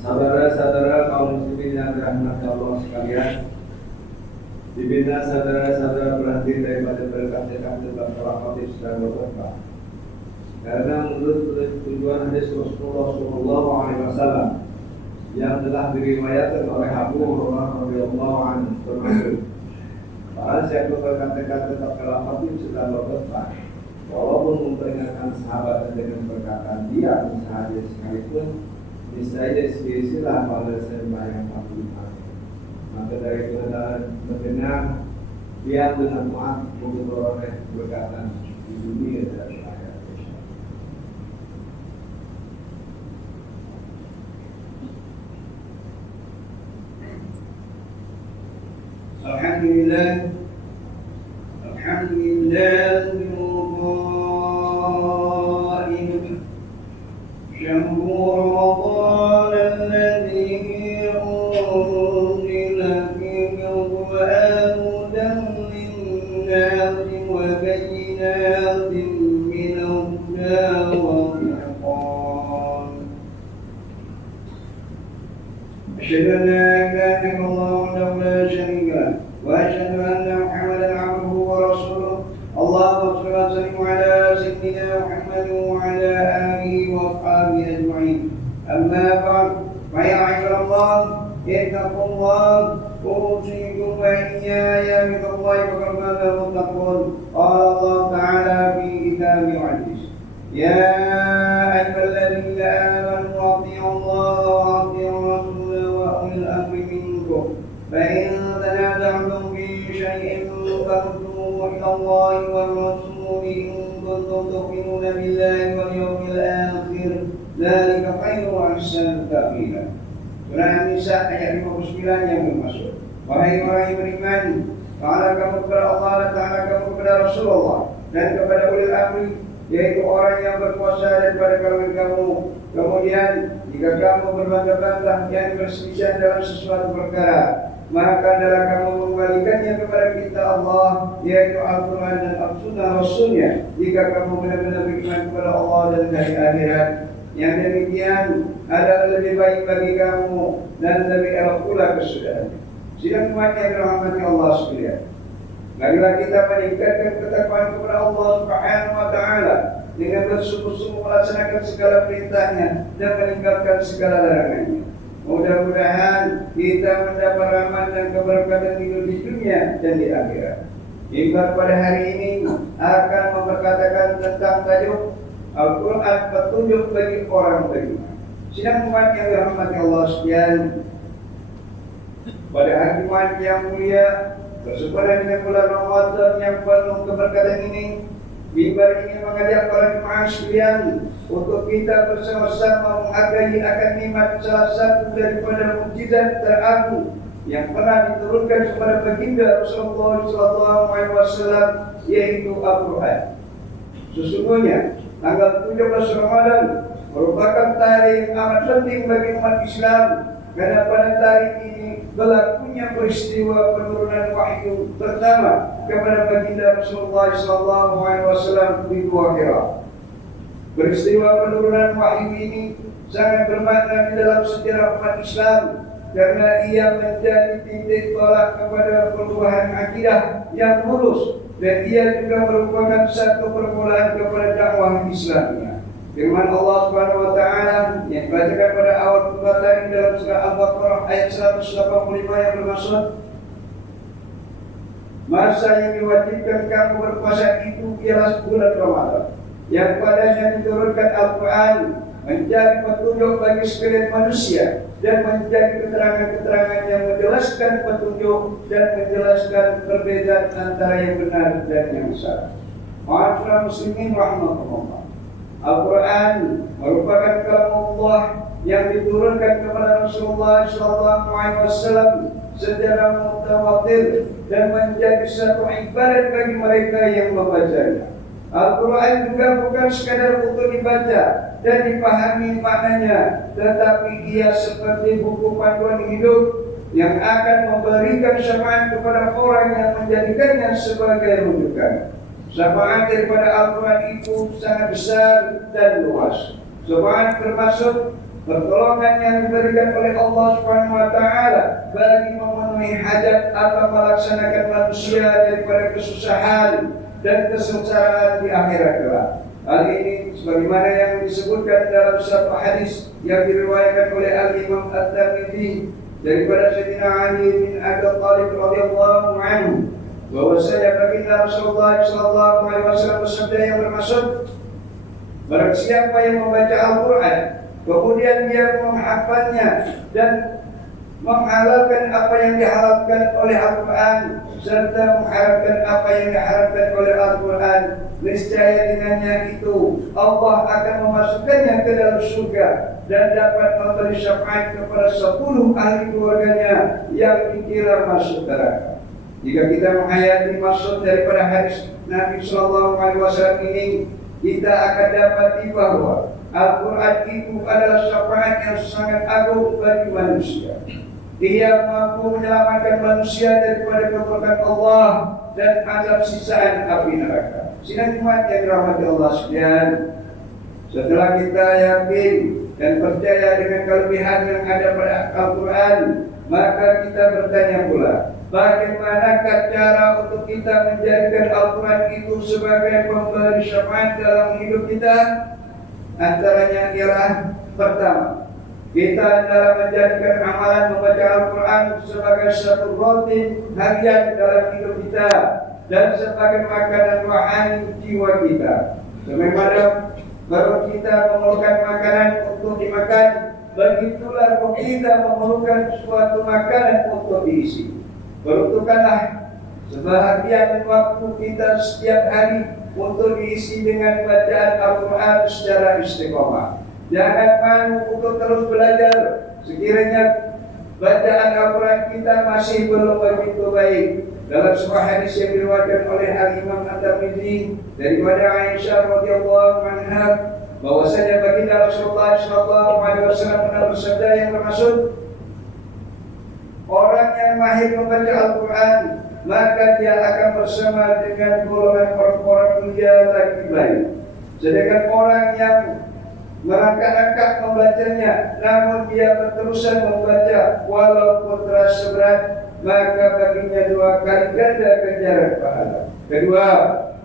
Saudara-saudara kaum muslimin yang dirahmati Allah sekalian, dibina saudara-saudara berhenti daripada berkata-kata berkata-kata dan berkata. Karena menurut tujuan hadis Rasulullah SAW yang telah diriwayatkan oleh Abu Hurairah radhiyallahu anhu termasuk para siapa berkata-kata berkata sedang berkata, walaupun memperingatkan sahabat dengan perkataan dia sahaja sekalipun, niscaya sia-sialah pada sembahyang 40 hari. Maka dari kebenaran mendengar dia dengan maaf memperoleh berkatan di dunia dan akhirat. Alhamdulillah, شهر رمضان الذي أنزل فيه القرآن هدى للناس وبينات من الهدى والفرقان. أشهد أن لا إله إلا الله وحده لا شريك له وأشهد أن محمدا عبده ورسوله. اللهم صل وسلم على سيدنا محمد وعلى آله وأصحابه أجمعين. أما بعد فيا عباد الله اتقوا الله أوصيكم وإياي بتقوى فقد فاز المتقون. قال الله تعالى في كتابه العزيز: يا أيها الذين آمنوا أطيعوا الله وأطيعوا الرسول وأولي الأمر منكم فإن تنازعتم في شيء فردوه إلى الله والرسول إن كنتم تؤمنون بالله واليوم الآخر ذلك خير وأحسن تأويلا. Surah An-Nisa ayat 59 yang bermaksud, wahai orang yang beriman, ta'ala kamu kepada Allah dan ta'ala kamu kepada Rasulullah dan kepada ulil amri, yaitu orang yang berkuasa daripada kamu. Kemudian jika kamu berbantah-bantah yang berselisih dalam sesuatu perkara, maka adalah kamu mengembalikannya kepada kita Allah, yaitu Al-Quran dan Al-Sunnah Rasulnya, jika kamu benar-benar beriman kepada Allah dan hari akhirat. Yang demikian adalah lebih baik bagi kamu dan lebih elok pula kesudahannya. Sidang umat yang dirahmati Allah sekalian, marilah kita meningkatkan ketakwaan kepada Allah Subhanahu wa Ta'ala dengan bersungguh-sungguh melaksanakan segala perintahnya dan meninggalkan segala larangannya. Mudah-mudahan kita mendapat rahmat dan keberkatan hidup di dunia dan di akhirat. Mimbar pada hari ini akan memperkatakan tentang tajuk Al-Quran petunjuk bagi orang beriman. Sidang umat yang dirahmati Allah sekalian, pada hari Jumat yang mulia bersempena dengan bulan Ramadan yang penuh keberkatan ini, mimbar ingin mengajak para jemaah sekalian untuk kita bersama-sama menghargai akan nikmat salah satu daripada mukjizat teragung yang pernah diturunkan kepada baginda Rasulullah SAW, yaitu Al-Quran. Sesungguhnya tanggal 17 Ramadan merupakan tarikh yang amat penting bagi umat Islam, karena pada tarikh ini berlakunya peristiwa penurunan wahyu pertama kepada baginda Rasulullah SAW di Gua Hira. Peristiwa penurunan wahyu ini sangat bermakna di dalam sejarah umat Islam, karena ia menjadi titik tolak kepada perubahan akidah yang lurus, dan ia juga merupakan satu permulaan kepada dakwah Islamnya. Firman Allah Subhanahu wa Ta'ala yang dibacakan pada awal khutbah tadi dalam surah Al-Baqarah ayat 185 yang bermaksud, masa yang diwajibkan kamu berpuasa itu ialah bulan Ramadan, yang padanya diturunkan Al-Quran menjadi petunjuk bagi sekalian manusia dan menjadi keterangan-keterangan yang menjelaskan petunjuk dan menjelaskan perbedaan antara yang benar dan yang salah. Ma'asyiral muslimin rahimahumullah, Al-Quran merupakan kalam Allah yang diturunkan kepada Rasulullah SAW secara mutawatir dan menjadi satu ibadat bagi mereka yang membacanya. Al-Quran juga bukan sekadar untuk dibaca dan dipahami maknanya, tetapi ia seperti buku panduan hidup yang akan memberikan syafaat kepada orang yang menjadikannya sebagai rujukan. Syafaat daripada Al-Quran itu sangat besar dan luas. Syafaat bermaksud pertolongan yang diberikan oleh Allah Subhanahu wa taala bagi memenuhi hajat atau melaksanakan manusia daripada kesusahan dan kesengsaraan di akhirat kelak. Hal ini sebagaimana yang disebutkan dalam satu hadis yang diriwayatkan oleh Al-Imam At-Tirmidzi daripada Sayyidina Ali bin Abi Thalib radhiyallahu anhu, bahwasanya baginda Rasulullah sallallahu alaihi wasallam bersabda yang bermaksud, barang siapa yang membaca Al-Quran kemudian dia menghafalnya dan menghalalkan apa yang dihalalkan oleh Al-Quran serta mengharamkan apa yang diharamkan oleh Al-Quran, niscaya dengannya itu Allah akan memasukkannya ke dalam surga dan dapat memberi syafaat kepada 10 ahli keluarganya yang dikira masuk neraka. Jika kita menghayati maksud daripada hadis Nabi Sallallahu Alaihi Wasallam ini, kita akan dapati bahwa Al-Quran itu adalah syafaat yang sangat agung bagi manusia. Ia mampu menyelamatkan manusia daripada kemurkaan Allah dan azab sisaan api neraka. Sidang Jumat yang dirahmati Allah sekalian, setelah kita yakin dan percaya dengan kelebihan yang ada pada Al-Quran, maka kita bertanya pula, bagaimanakah cara untuk kita menjadikan Al-Quran itu sebagai pemberi syafaat dalam hidup kita? Antaranya ialah pertama, kita dalam menjadikan amalan membaca Al-Quran sebagai satu rutin harian dalam hidup kita dan sebagai makanan rohani jiwa kita. Sebagaimana baru kita memerlukan makanan untuk dimakan, begitulah kita memerlukan suatu makanan untuk diisi. Peruntukkanlah sebahagian waktu kita setiap hari untuk diisi dengan bacaan Al-Quran secara istiqomah. Jangan malu untuk terus belajar. Sekiranya bacaan Al-Quran kita masih belum begitu baik. Dalam sebuah hadis yang diriwayatkan oleh Al-Imam At-Tirmidzi daripada Aisyah radhiyallahu anha, bahwasanya baginda Rasulullah sallallahu alaihi wasallam pernah bersabda yang bermaksud, orang yang mahir membaca Al-Quran maka dia akan bersama dengan golongan orang-orang mulia lagi baik. Sedangkan orang yang merangkak-rangkak membacanya namun dia berterusan membaca walaupun terasa berat, maka baginya 2 kali ganda ganjaran pahala. Kedua,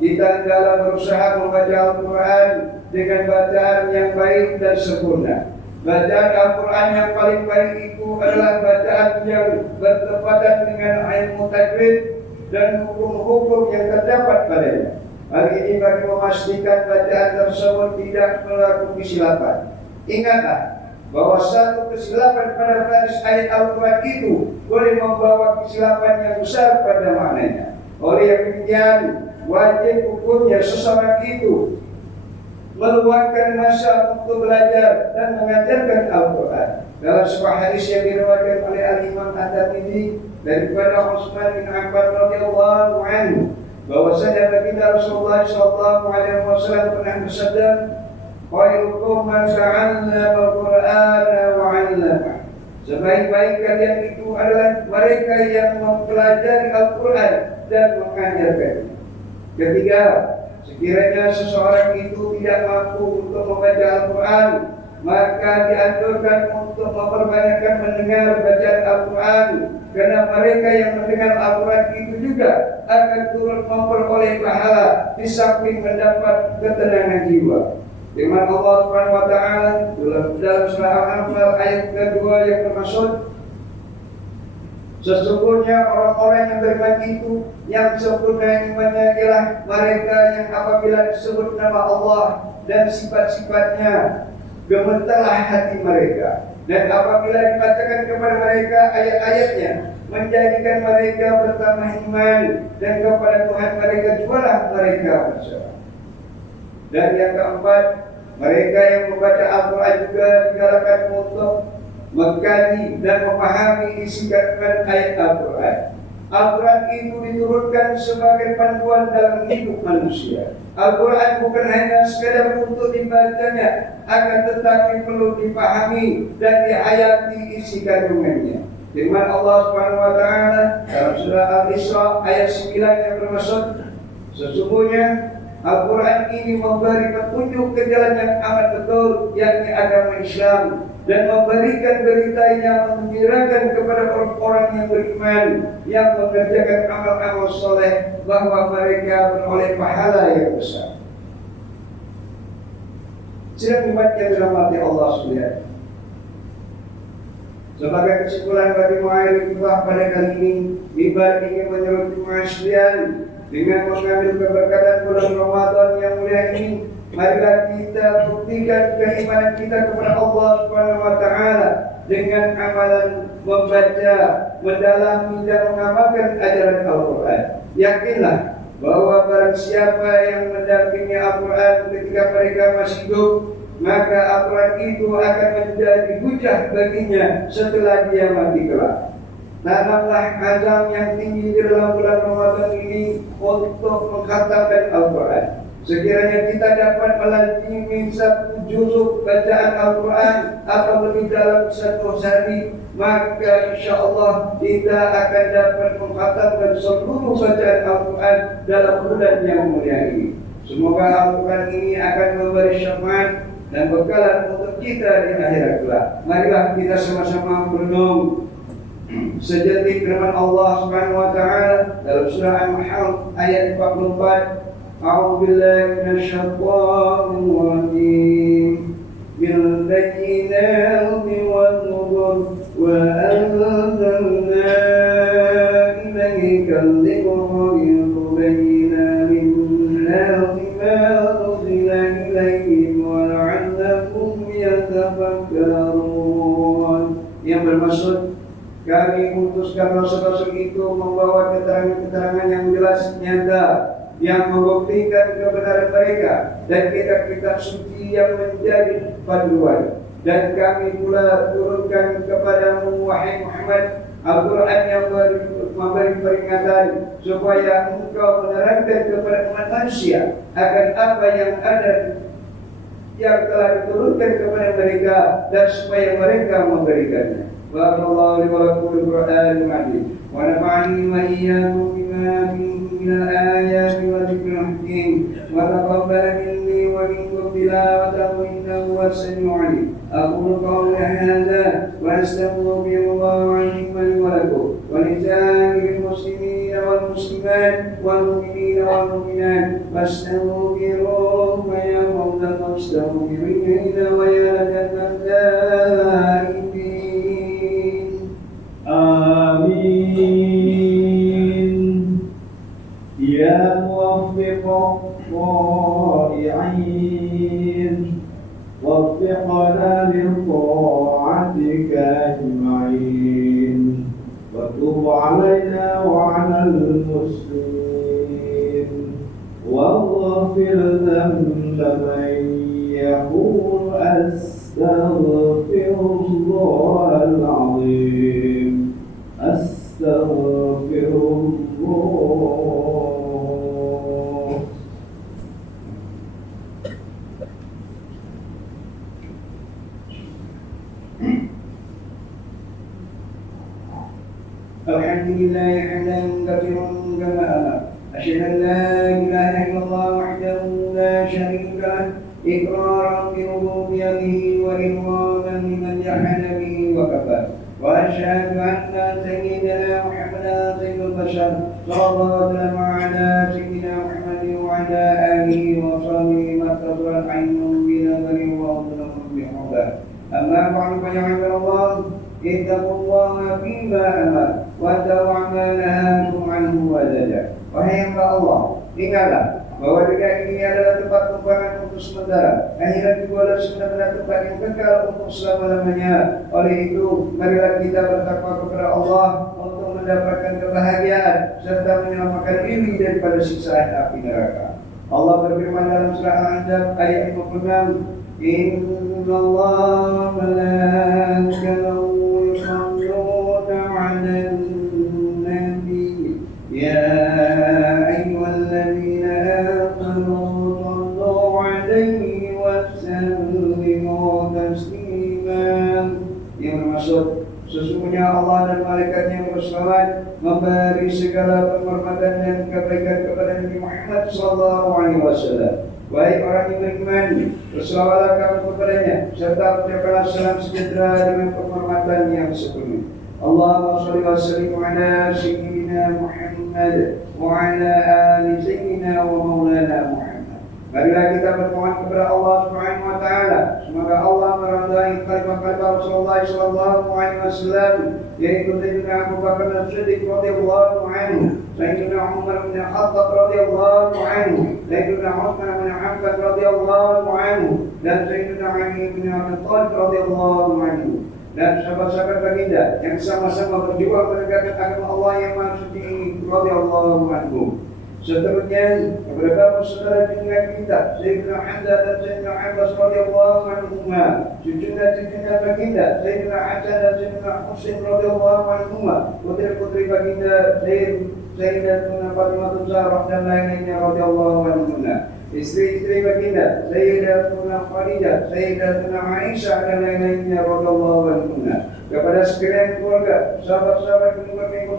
kita dalam berusaha membaca Al-Quran dengan bacaan yang baik dan sempurna. Bacaan Al-Quran yang paling baik itu adalah bacaan yang bertepatan dengan ilmu tajwid dan hukum-hukum yang terdapat padanya. Hal ini bagi memastikan bacaan tersebut tidak melakukan kesilapan. Ingatlah bahwa satu kesilapan pada baris ayat Al-Quran itu boleh membawa kesilapan yang besar pada maknanya. Oleh yang demikian, wajib hukumnya seseorang itu meluangkan masa untuk belajar dan mengajarkan Al-Quran. Dalam sebuah hadis yang diriwayatkan oleh Al-Imam At-Tirmidzi daripada Utsman bin Affan radhiyallahu anhu, bahwasanya baginda Rasulullah sallallahu alaihi wasallam pernah bersabda, "Khairukum man ta'allama al-Qur'ana wa 'allama." Sebaik-baik kalian itu adalah mereka yang mempelajari Al-Quran dan mengajarkannya. Ketiga, sekiranya seseorang itu tidak mampu untuk membaca Al-Quran, maka dianjurkan untuk memperbanyakkan mendengar bacaan Al-Quran, karena mereka yang mendengar Al-Quran itu juga akan turut memperoleh pahala di samping mendapat ketenangan jiwa. Firman Allah Subhanahu wa taala dalam surah Al-Anfal ayat kedua yang bermaksud, sesungguhnya orang-orang yang beriman itu yang sempurna imannya ialah mereka yang apabila disebut nama Allah dan sifat-sifatnya gemetarlah hati mereka, dan apabila dibacakan kepada mereka ayat-ayatnya menjadikan mereka bertambah iman, dan kepada Tuhan mereka jualah mereka berserah. Dan yang keempat, mereka yang membaca Al-Quran juga digalakkan untuk mengkaji dan memahami isi kandungan ayat Al-Quran. Al-Quran itu diturunkan sebagai panduan dalam hidup manusia. Al-Quran bukan hanya sekadar untuk dibacanya, akan tetapi perlu dipahami dan dihayati isi kandungannya. Firman Allah Subhanahu wa taala dalam surah Al-Isra ayat 9 yang bermaksud, sesungguhnya Al-Quran ini memberi petunjuk ke jalan yang amat betul, yakni agama Islam, dan memberikan berita yang menggembirakan kepada orang-orang yang beriman, yang mengerjakan amal-amal soleh, bahwa mereka beroleh pahala yang besar. Sidang umat yang dirahmati Allah sekalian, sebagai kesimpulan bagi muayyid khutbah pada kali ini, Ibar ingin menyeru jemaah sekalian dengan mengambil keberkatan bulan Ramadan yang mulia ini. Marilah kita buktikan keimanan kita kepada Allah Subhanahu wa taala dengan amalan membaca, mendalami dan mengamalkan ajaran Al-Quran. Yakinlah bahwa barang siapa yang mendampingi Al-Quran ketika mereka masih hidup, maka Al-Quran itu akan menjadi hujah baginya setelah dia mati kelak. Tanamlah azam yang tinggi di dalam bulan Ramadan ini untuk mengkhatamkan Al-Quran. Sekiranya kita dapat melazimi satu juzuk bacaan Al-Quran atau lebih dalam satu hari, maka insyaAllah kita akan dapat mengkhatamkan seluruh bacaan Al-Quran dalam bulan yang mulia ini. Semoga Al-Quran ini akan memberi syafaat dan bekalan untuk kita di akhirat kelak. Marilah kita sama-sama merenung sejenak firman Allah Subhanahu wa taala dalam surah Al-Nahl ayat 44. A'udzu billahi minasyaitonir rajim. Bil bayyinati wan nur wa anzalna ilayka al-dhikra litubayyana lin-nasi ma unzila ilayhim wa la'allahum yatafakkarun. Yang bermaksud, kami utuskan Rasul-Rasul itu membawa keterangan-keterangan yang jelas nyata yang membuktikan kebenaran mereka, dan kitab-kitab suci yang menjadi panduan. Dan kami pula turunkan kepadamu wahai Muhammad Al-Quran yang memberi peringatan supaya engkau menerangkan kepada umat manusia akan apa yang ada yang telah diturunkan kepada mereka, dan supaya mereka memberikannya. Barakallahu li wa lakum bil Qur'anil Majid wa nafa'ani wa iyyakum bima fihi min al-ayati wa dhikril hakim wa taqabbal minni wa minkum tilawatahu innahu was-sami'ul 'alim. Aqulu qawli hadza wa astaghfirullaha li wa lakum wa li sa'iril muslimina wal muslimat wal mu'minina wal mu'minat fastaghfiruhu ya mawla fastaghfiruhu wa ya rabbana. آمين يا موفق الطائعين وفقنا لطاعتك أجمعين وتب علينا وعلى المسلمين واغفر ذنب من يقول أستغفر الله العظيم أستغفر الله. الحمد لله حمدا كثيرا كما أمر. أشهد أن لا إله إلا الله وحده لا شريك له إقرارا بربوبيته وإرغاما لمن جحد به وكفر. وأشهد أن سيدنا محمدا سيد البشر صلى الله عليه وعلى سيدنا محمد وعلى آله وصحبه ما اتصل العين بنظر وأذن بحبه. أما بعد فيا عباد الله اتقوا الله فيما أمر واتقوا ما نهاكم عنه وزجر. Wahai hamba Allah, ingatlah bahwa dunia ini adalah tempat tumpangan untuk sementara. Akhirat juga adalah sebenarnya tempat yang kekal untuk selama-lamanya. Oleh itu, marilah kita bertakwa kepada Allah untuk mendapatkan kebahagiaan serta menyelamatkan diri daripada siksaan api neraka. Allah berfirman dalam surah Al-Ahzab ayat 56, Innallaha wa malaikatahu yusholluna 'alan nabi ya ayyuhalladzina amanu shallu 'alaihi wa sallimu taslima. Yang bermaksud, Sesungguhnya Allah dan malaikatnya yang berselawat memberi segala penghormatan dan kebaikan kepada Nabi Muhammad SAW. Baik orang yang beriman, berselawatlah kamu kepadanya, serta ucapkanlah salam sejahtera dengan penghormatan yang sepenuhnya. Allahumma shalli wa sallim ala sayyidina Muhammad wa ala ali sayyidina wa maulana Muhammad. Marilah kita bermohon kepada Allah Subhanahu wa taala, semoga Allah meridai khalifah Rasulullah sallallahu alaihi wasallam, yaitu Sayyidina Abu Bakar As-Siddiq radhiyallahu anhu, Sayyidina Umar bin Khattab radhiyallahu anhu, Sayyidina Utsman bin Affan radhiyallahu anhu, dan Sayyidina Ali bin Abi Thalib radhiyallahu anhu. Dan sahabat-sahabat baginda yang sama-sama berjuang menegakkan agama Allah yang Maha Suci ini radhiyallahu anhum. Seterusnya beberapa saudara junjungan kita Sayyidina Hamzah dan Sayyidina Abbas radhiyallahu anhuma, cucu-cucunya baginda Sayyidina Hasan dan Sayyidina Husain radhiyallahu anhuma, putri-putri baginda Sayyidatuna Fatimah Zahra dan lain-lainnya radhiyallahu anhuma, istri-istri baginda Sayyidatuna Khadijah, Sayyidatuna Aisyah dan lain-lainnya radhiyallahu anhuma, kepada sekalian keluarga, sahabat-sahabat dan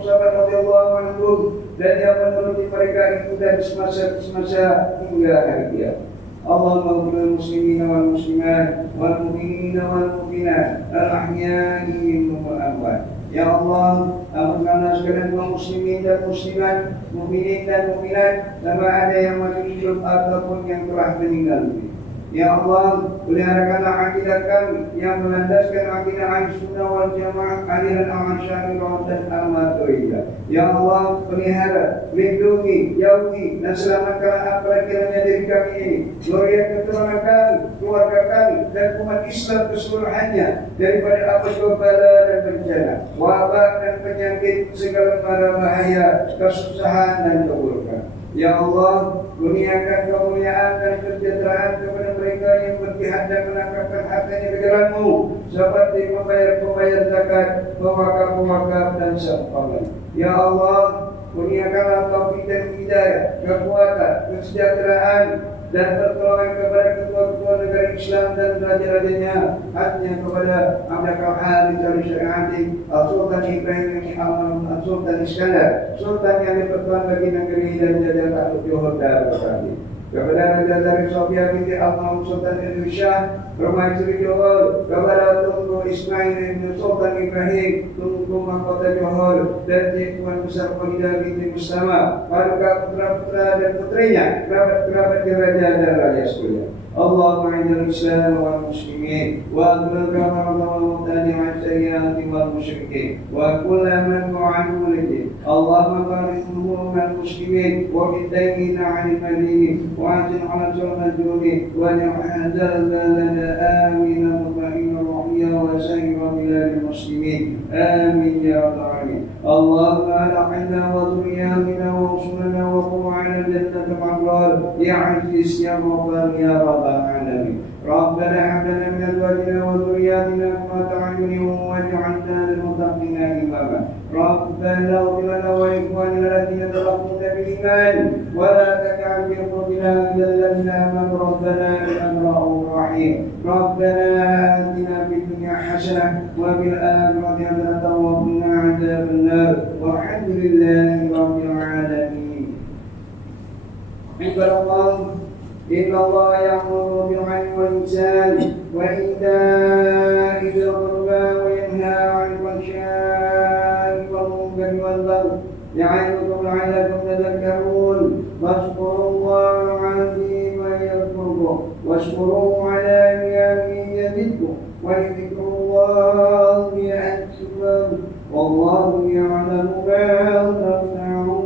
sahabat radhiyallahu anhum, dan yang menuruti mereka itu dari semasa hingga hari kiamat. Allahumma ighfir muslimin wal muslimat wal mu'minin wal mu'minat al ahya'i minhum wal amwat. Ya Allah, ampunkanlah sekalian kaum muslimin dan muslimat, mukminin dan mukminat, sama ada yang masih hidup ataupun yang telah meninggal dunia. Ya Allah, peliharakanlah akidah kami yang melandaskan akidah Ahlussunnah wal Jamaah, aliran Asy'ariyah dan Al-Maturidiyah. Ya Allah, pelihara, lindungi, jauhi dan selamatkanlah apa kiranya diri kami ini, zuriat keturunan kami, keluarga kami, dan umat Islam keseluruhannya daripada apa bala dan bencana, wabak dan penyakit, segala mara bahaya, kesusahan dan keburukan. Ya Allah, kurniakan kemuliaan dan kesejahteraan kepada mereka yang berjihad dan menangkapkan hartanya ke jalan-Mu, seperti pembayar zakat, pewakaf-pewakaf dan seumpamanya. Ya Allah, kurniakanlah taufik dan hidayah, kekuatan, kesejahteraan dan pertolongan kepada ketua-ketua negara Islam dan raja-rajanya, hanya kepada Amir Al-Harith Al-Syari'ati, Sultan Ibrahim Sultan Iskandar, Sultan yang dipertuan bagi negeri dan jajah takluk Johor Darussalam, kepada Raja dari Sofia binti Al-Mahmud Sultan Indonesia, Permaisuri Johor, kepada Tunku Ismail bin Sultan Ibrahim, Tunku Mahkota Johor, dan Tuan Besar Khadidah binti Mustama, paduka putra-putra dan putrinya, kerabat-kerabat raja dan raja sekalian. Allahumma a'inal Islam wal muslimin wa adlul kafara wal mutani wa sayyiati wal musyrikin wa kulla man wa'anu lidin. Allahumma barik al muslimin wa bidayyin 'anil madinin wa ajin 'ala sulman junudi wa ja'al lana amina mutma'inna rahiyya wa sayyira bilal muslimin. Amin ya rabbal alamin. Allahumma alaqna wa dhurriyyatina wa usulana wa qur'ana jannata al-abrar ya aziz ya rabbal ya rabbal العالمين. ربنا هب لنا من ازواجنا وذرياتنا قرة اعين واجعلنا للمتقين اماما. ربنا اغفر لنا ولاخواننا الذين سبقونا بالايمان ولا تجعل في قلوبنا غلا للذين امنوا ربنا انك رؤوف رحيم. ربنا اتنا في الدنيا حسنه وفي الاخره حسنه وقنا عذاب النار والحمد لله رب العالمين. عباد الله، إن الله يأمر بالعدل والإحسان وإيتاء ذي القربى وينهى عن الفحشاء والمنكر والبغي يعظكم لعلكم تذكرون. واذكروا الله العظيم يذكركم واشكروه على نعمه يزدكم ولذكر الله أكبر والله يعلم ما تصنعون.